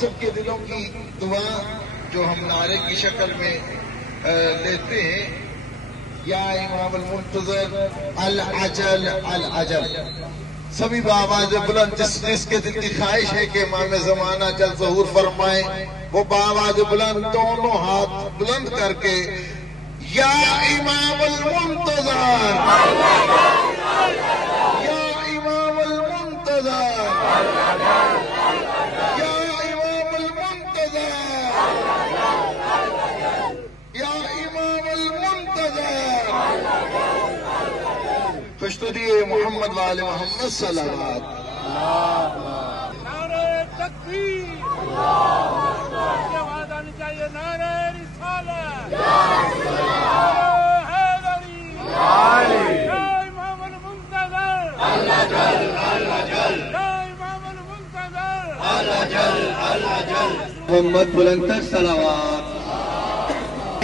سب کے دلوں کی دعا جو ہم نعرے کی شکل میں لیتے ہیں، یا امام المنتظر العجل العجل، سبھی بآواز بلند جس کے دل کی خواہش ہے کہ امام زمانہ جلد ظہور فرمائے، وہ بآواز بلند دونوں ہاتھ بلند کر کے یا امام المنتظر، یا امام المنتظر، یا امام المنتظر، یا امام المنتظر، فاشتدی محمد وآل محمد صلوات۔ نعرہ تکبیر، یہ آواز آنی چاہیے، نعرہ رسالت، نعرہ حیدری، یا امام المنتظر، یا امام المنتظر، محمد بلند تر صلوات۔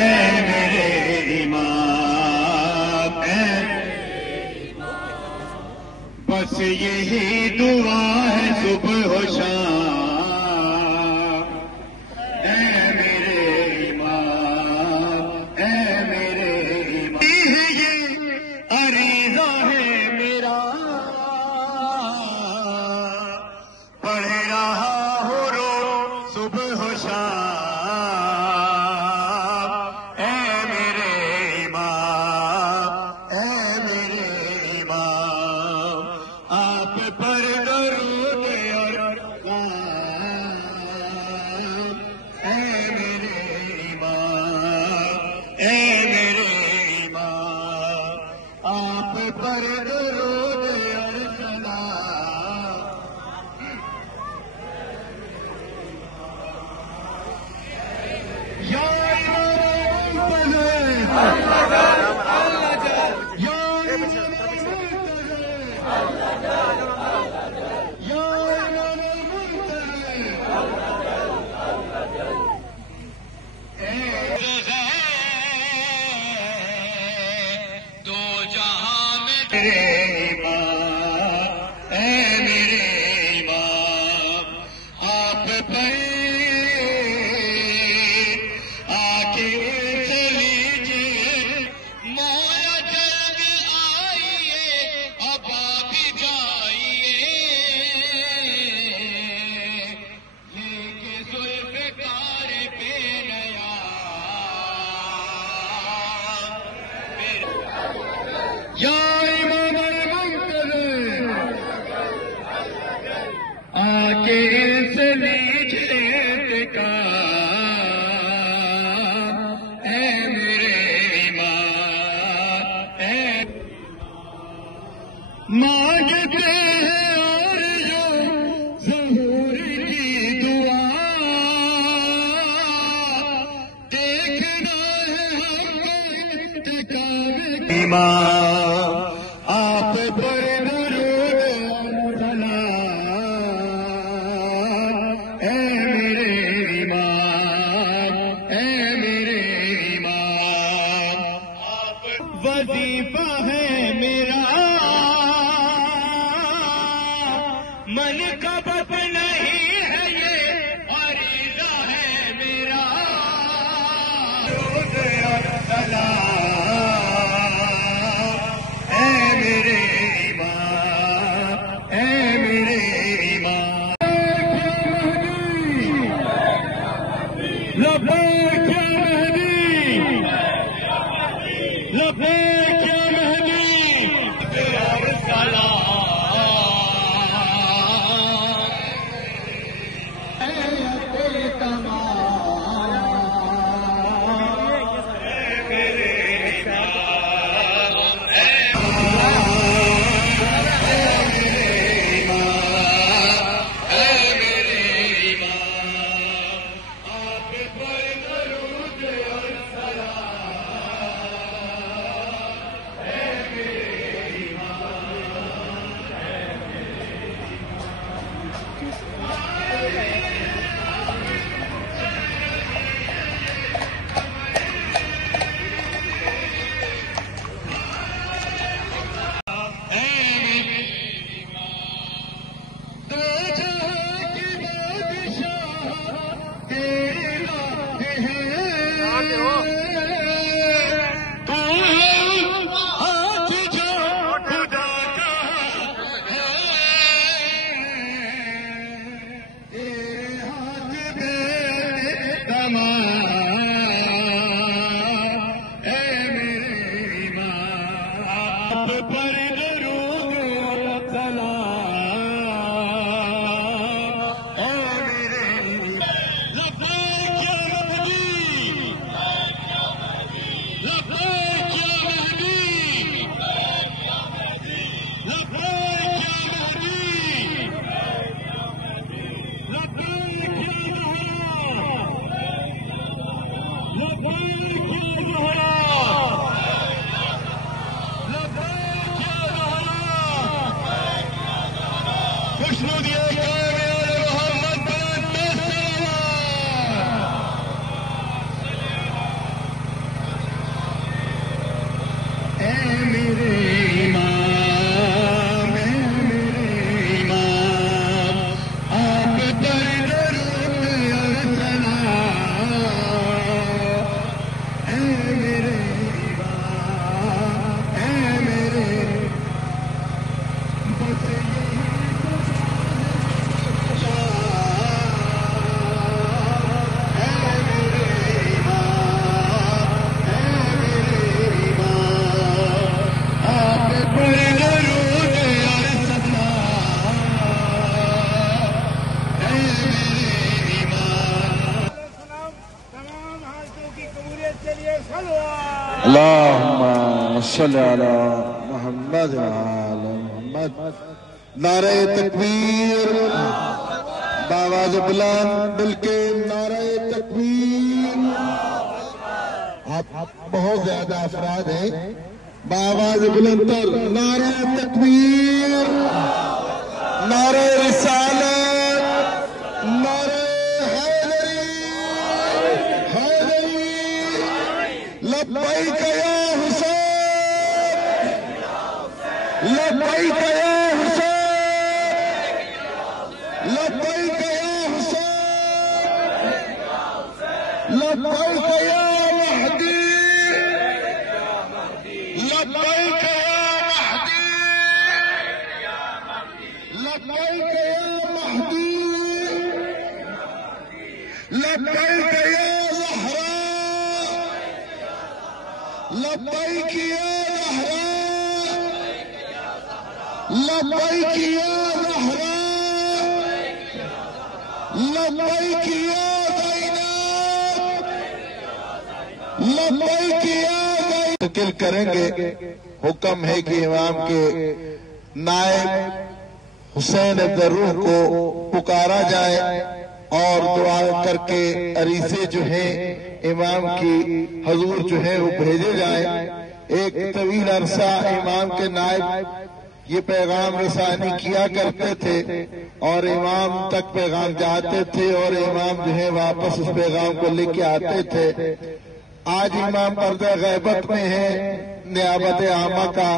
اے میرے امام، بس یہی دعا ہے صبح و شام، اے میرے امام، اے میرے امام، یہ عریضہ ہے میرا، پڑھ رہا ہوں رو صبح و شام، اے میرے امام، اے میرے امام، آپ پر درود اور سلام، اے میرے امام، اے میرے امام، آپ پر درود اور سلام۔ یا امام المنتظر، یا امام دو جہاں میں میرے امام، اے میرے امام، آپ پر آ کے چلیجیے، مولا جلد آئیے، اب آپ جائیے، لے کے ذوالفقار پہ نیا، یا امام المنتظر، آ کے سے لیجیے انتقام، اے میرے امام، اے مانگتے ہیں اور جو ظہور کی دعا، دیکھنا ہے ہم کو انتقام امام، آپ پر درود اور سلام، اے میرے امام، اے میرے امام، آپ وظیفہ ہے میرا، منقبت نہیں ہے یہ عریضہ ہے میرا، درود اور سلام، اے میرے امام، اے میرے امام، لبیک یا مہدی، لبیک یا مہدی، اور سلام، اے دل کمال، اے میرے امام، اے میرے امام، آپ پر درود اور سلام، اے میرے امام، دو جہاں کی بادشاہ اللہم صلی علی محمد وعلی محمد. نعرہ تکبیر بآواز بلند مل کے نعرہ تکبیر. آپ بہت زیادہ افراد ہیں. بآواز بلند تر نعرہ تکبیر، نعرہ رسالت، نعرہ حیدری حیدری. لبیک یا حسین، لبیک یا حسین، لبیک یا حسین، لبیک یا مہدی، لبیک یا مہدی، لبیک یا مہدی، لبیک یا زہرا، لبیک یا زہرا، لبیک یا زہرا، لبیک یا زینب، لبیک یا زینب. منتقل کریں گے. حکم ہے کہ امام کے نائب حسین ضرور کو پکارا جائے اور دعا کر کے عریضے جو ہیں امام کی حضور جو ہے وہ بھیجے جائیں. ایک طویل عرصہ امام کے نائب یہ پیغام رسانی کیا کرتے تھے اور امام تک پیغام جاتے تھے اور امام جو ہے واپس اس پیغام کو لے کے آتے تھے. آج امام پردہ غیبت میں ہے. نیابت عامہ کا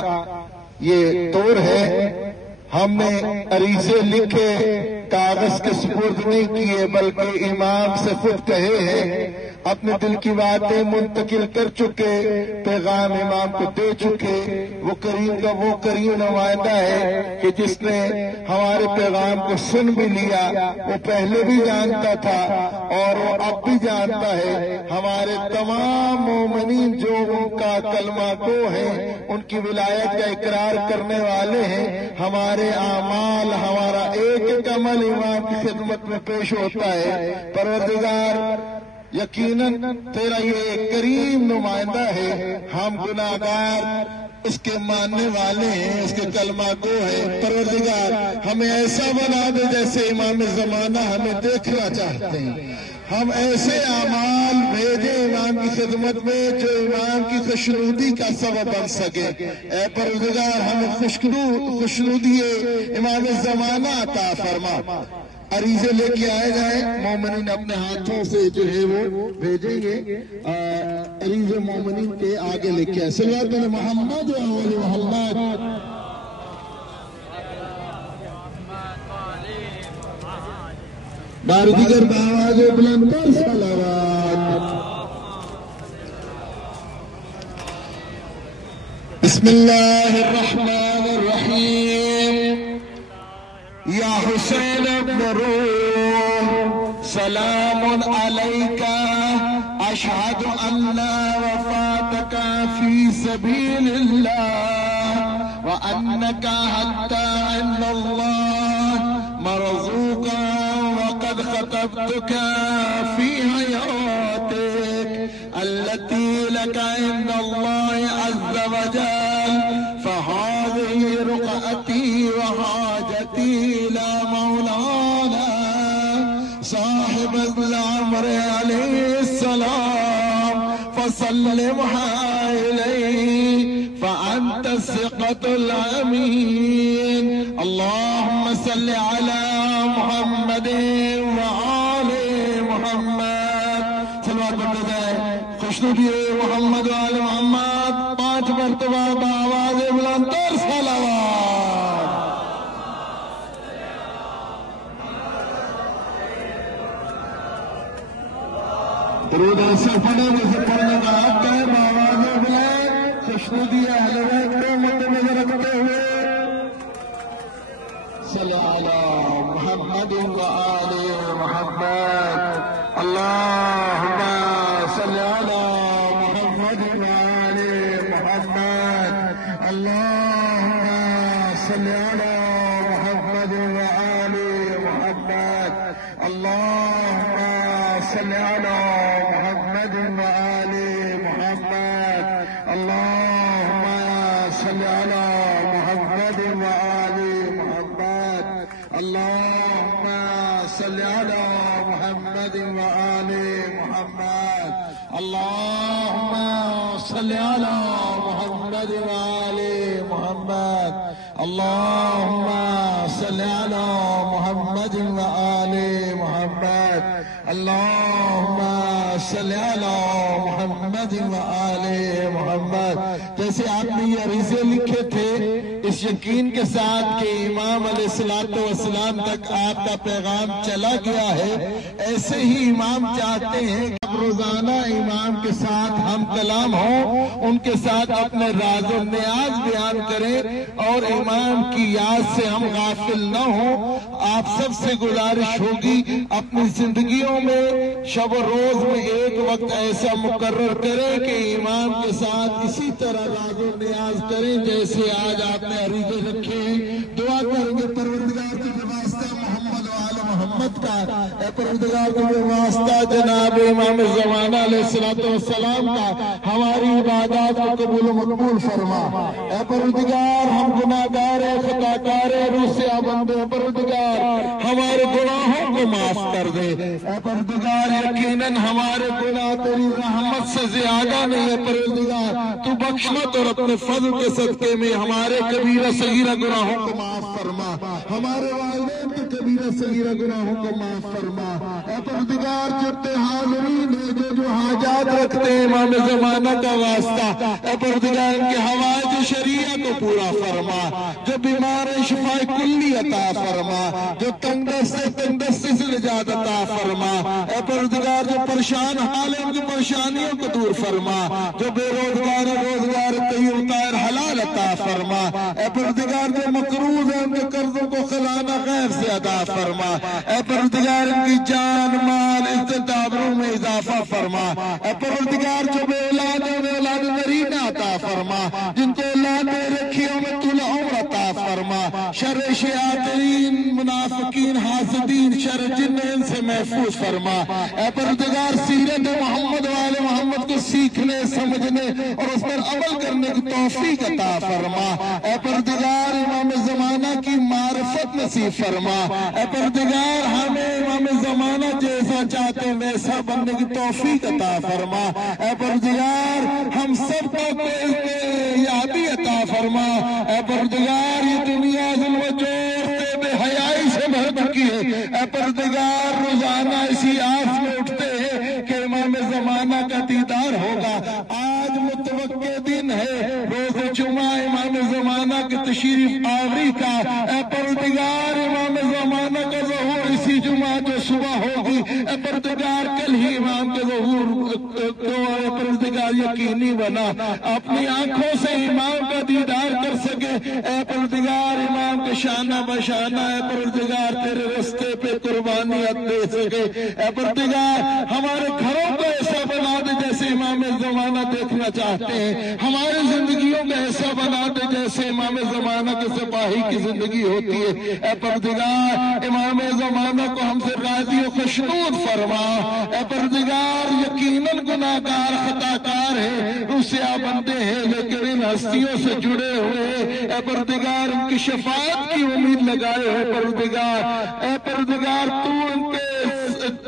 یہ دور ہے. ہم نے عریضے لکھے، کاغذ کے سپرد نہیں کیے، بلکہ امام سے خود کہے ہیں. اپنے دل کی باتیں منتقل کر چکے، پیغام امام کو دے چکے. وہ کریم کا وہ کریم نمائندہ ہے کہ جس نے ہمارے پیغام کو سن بھی لیا. وہ پہلے بھی جانتا تھا اور وہ اب بھی جانتا ہے. ہمارے تمام مومنین جو ان کا کلمہ گو ہیں، ان کی ولایت کا اقرار کرنے والے ہیں. ہمارے اعمال، ہمارا ایک ایک عمل امام کی خدمت میں پیش ہوتا ہے. پروردگار یقیناً تیرا یہ کریم نمائندہ ہے. ہم گناہگار اس کے ماننے والے ہیں، اس کے کلمہ گو ہیں. پروردگار ہمیں ایسا بنا دے جیسے امام زمانہ ہمیں دیکھنا چاہتے ہیں. ہم ایسے اعمال بھیجیں امام کی خدمت میں جو امام کی خوشنودی کا سبب بن سکے. اے پروردگار ہمیں خوشنودی امام زمانہ عطا فرما. عریضے لے کے آئے جائیں. مومنین اپنے ہاتھوں سے جو ہے وہ بھیجیں گے. عریضے مومنین کے آگے لے کے آئے. صلوات علی محمد و آل محمد. بار دیگر بآواز بلند تر صلوات. بسم اللہ الرحمن الرحیم. یا حسین ابن روح سلام علیکہ أشهد أن وفاتك في سبيل الله وأنك حتى عند الله مرزوقا وقد خطبتك في حياتك التي لك عند الله عز وجل فهذه رقعتي وحاجتي إلى مولانا صاحب الأمر عليه السلام فسلمها إليه فأنت الثقة الأمين. اللهم صل على محمد وآل محمد. صلوات پڑھتے جائیں. خوشنودی محمد وآل محمد 5 مرتبہ بآواز بلند اور صلوات. درود ایسے پڑھے جیسے پڑھنے کا حق ہے. بآواز بلند خوشنودی اہل بیت کو مد نظر رکھتے ہوئے صلی علی محمد وآل محمد. اللہم صلی علی محمد وآل محمد. اللہم صلی علی محمد وآل محمد. اللہم صلی علی محمد وآل محمد. اللہم صلی علی محمد وآل محمد. اللہم صلی علی محمد وآل محمد. اللہم صلی علی محمد وآل محمد. اللہم صلی علی محمد وآل محمد. اللہم صلی علی محمد وآل محمد. جیسے آپ نے یہ عریضے لکھے تھے اس یقین کے ساتھ کہ امام علیہ السلام تک آپ کا پیغام چلا گیا ہے، ایسے ہی امام چاہتے ہیں کہ روزانہ امام کے ساتھ ہم کلام ہوں، ان کے ساتھ اپنے راز و نیاز بیان کریں اور امام کی یاد سے ہم غافل نہ ہوں. آپ سب سے گزارش ہوگی اپنی زندگیوں میں شب و روز میں ایک وقت ایسا مقرر کریں کہ امام کے ساتھ اسی طرح راز و نیاز کریں جیسے آج آپ نے عریضے رکھے ہیں. دعا کریں گے پروردگار کے واسطہ محمد وآل محمد کا. اے پروردگار کے واسطہ جناب امام زمانہ علیہ السلام کا ہماری عبادات کو قبول و مقبول فرما. اے پروردگار ہم گناہگار ہیں، خطاکار ہیں، روح سے بندے. پروردگار ہمارے گناہوں کو معاف کر دے. اے پروردگار یقیناً ہمارے گناہ تیری رحمت سے زیادہ نہیں ہے. پروردگار تو بخشمت اور اپنے فضل کے صدقے میں ہمارے کبیرہ صغیرہ گناہوں کو معاف فرما. ہمارے والدین کے کبیرہ صغیرہ گناہوں کو معاف فرما. اے پروردگار جتنے حاضرین ہیں جو حاجات رکھتے ہیں امام زمانہ کا واسطہ، اے پروردگار ان کے حوائج شریعہ کو پورا فرما. جو بیمار ہیں شفا کلی عطا فرما. جو تنگ دستی سے نجات عطا فرما. اے پروردگار جو پریشان حال ہیں ان کی پریشانیوں کو دور فرما. جو بے روزگار روزگار طیب طاہر حلال عطا فرما. اے پروردگار جو مقروض ہیں ان کے قرضوں کو خزانہ غیب سے عطا فرما. اے پروردگار ان کی جان مال عزت آبرو میں اضافہ فرما. اے پروردگار جو بے اولاد ہیں انہیں اولاد نرینہ عطا فرما. جن کو اولاد دے رکھی ہوں میں طول عمر عطا فرما. شر شیاطین منافقین حاسدین شر جن ان سے محفوظ فرما. اے پروردگار سیرت محمد وآل محمد کو سیکھنے سمجھنے اور اس پر عمل کرنے کی توفیق عطا فرما. اے پروردگار امام زمانہ کی معرفت نصیب فرما. اے پروردگار ہمیں امام زمانہ جیسا چاہتے ہیں ویسا بننے کی توفیق عطا فرما. اے پروردگار ہم سب کو یادی عطا فرما. اے پروردگار یہ دنیا ظلم و جور سے بے حیائی سے بھر چکی ہے. اے پروردگار روزانہ اسی آس میں اٹھتے ہیں کہ امام زمانہ کا دیدار ہوگا. آج متوقع دن ہے روز جمعہ امام زمانہ کی تشریف آوری کا. اے پروردگار امام زمانہ کا ظہور اسی جمعہ جو صبح ہوگی. اے پروردگار کل ہی امام کے ظہور کو اے پروردگار یقینی بنا. اپنی آنکھوں سے امام کا دیدار کر سکے. اے پروردگار امام کے شانہ بشانہ اے پروردگار تیرے رستے پہ قربانیت دے سکے. اے پروردگار ہمارے گھروں کو ایسا بنا دے امام زمانہ دیکھنا چاہتے ہیں، ہماری زندگیوں میں ایسا بنا دے جیسے امام زمانہ کے سپاہی کی زندگی ہوتی ہے۔ اے پروردگار امام زمانہ کو ہم سے راضی و خوشنود فرما۔ اے پروردگار یقیناً گناہگار خطاکار ہے، رسیا بندے ہیں، لیکن ان ہستیوں سے جڑے ہوئے اے پروردگار ان کی شفاعت کی امید لگائے ہو پروردگار۔ اے پروردگار تو ان کے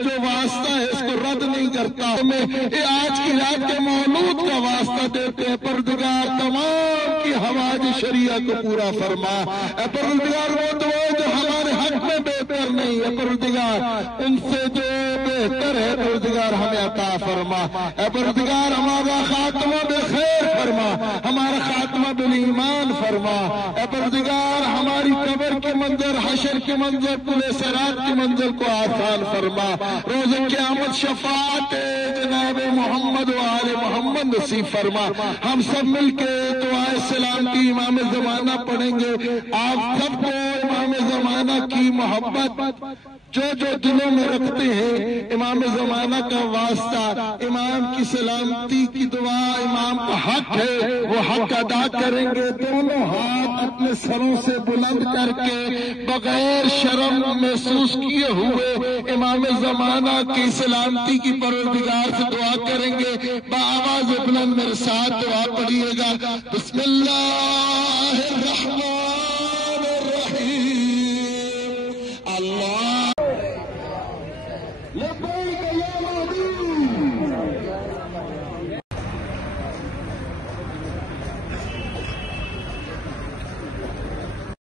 جو واسطہ ہے اس کو رد نہیں کرتا، ہمیں آج کی رات کے مولود کا واسطہ دیتے ہیں پروردگار، تمام کی حوائج شریعہ کو پورا فرما۔ اے پروردگار وہ دعا جو ہمارے حق میں بہتر نہیں ہے پروردگار، ان سے جو بہتر ہے پروردگار ہمیں عطا فرما۔ اے پروردگار ہمارا خاتمہ بخیر فرما، ہمارا خاتمہ بالایمان فرما۔ اے پروردگار ہماری قبر کے منظر، حشر کے منظر، پورے صراط کی منزل کو آسان فرما۔ روز قیامت شفاعت جناب محمد و آل محمد نصیب فرما۔ ہم سب مل کے دعائے سلامتی امام زمانہ پڑھیں گے۔ آپ سب کو امام زمانہ کی محبت جو دلوں میں رکھتے ہیں، امام زمانہ کا واسطہ، امام کی سلامتی کی دعا، امام کا حق ہے وہ حق ادا کریں گے۔ دونوں ہاتھ اپنے سروں سے بلند کر کے بغیر شرم محسوس کیے ہوئے امام زمانہ کی سلامتی کی پروردگار سے دعا کریں گے۔ بآواز بلند میرے ساتھ دعا پڑھیے گا۔ بسم اللہ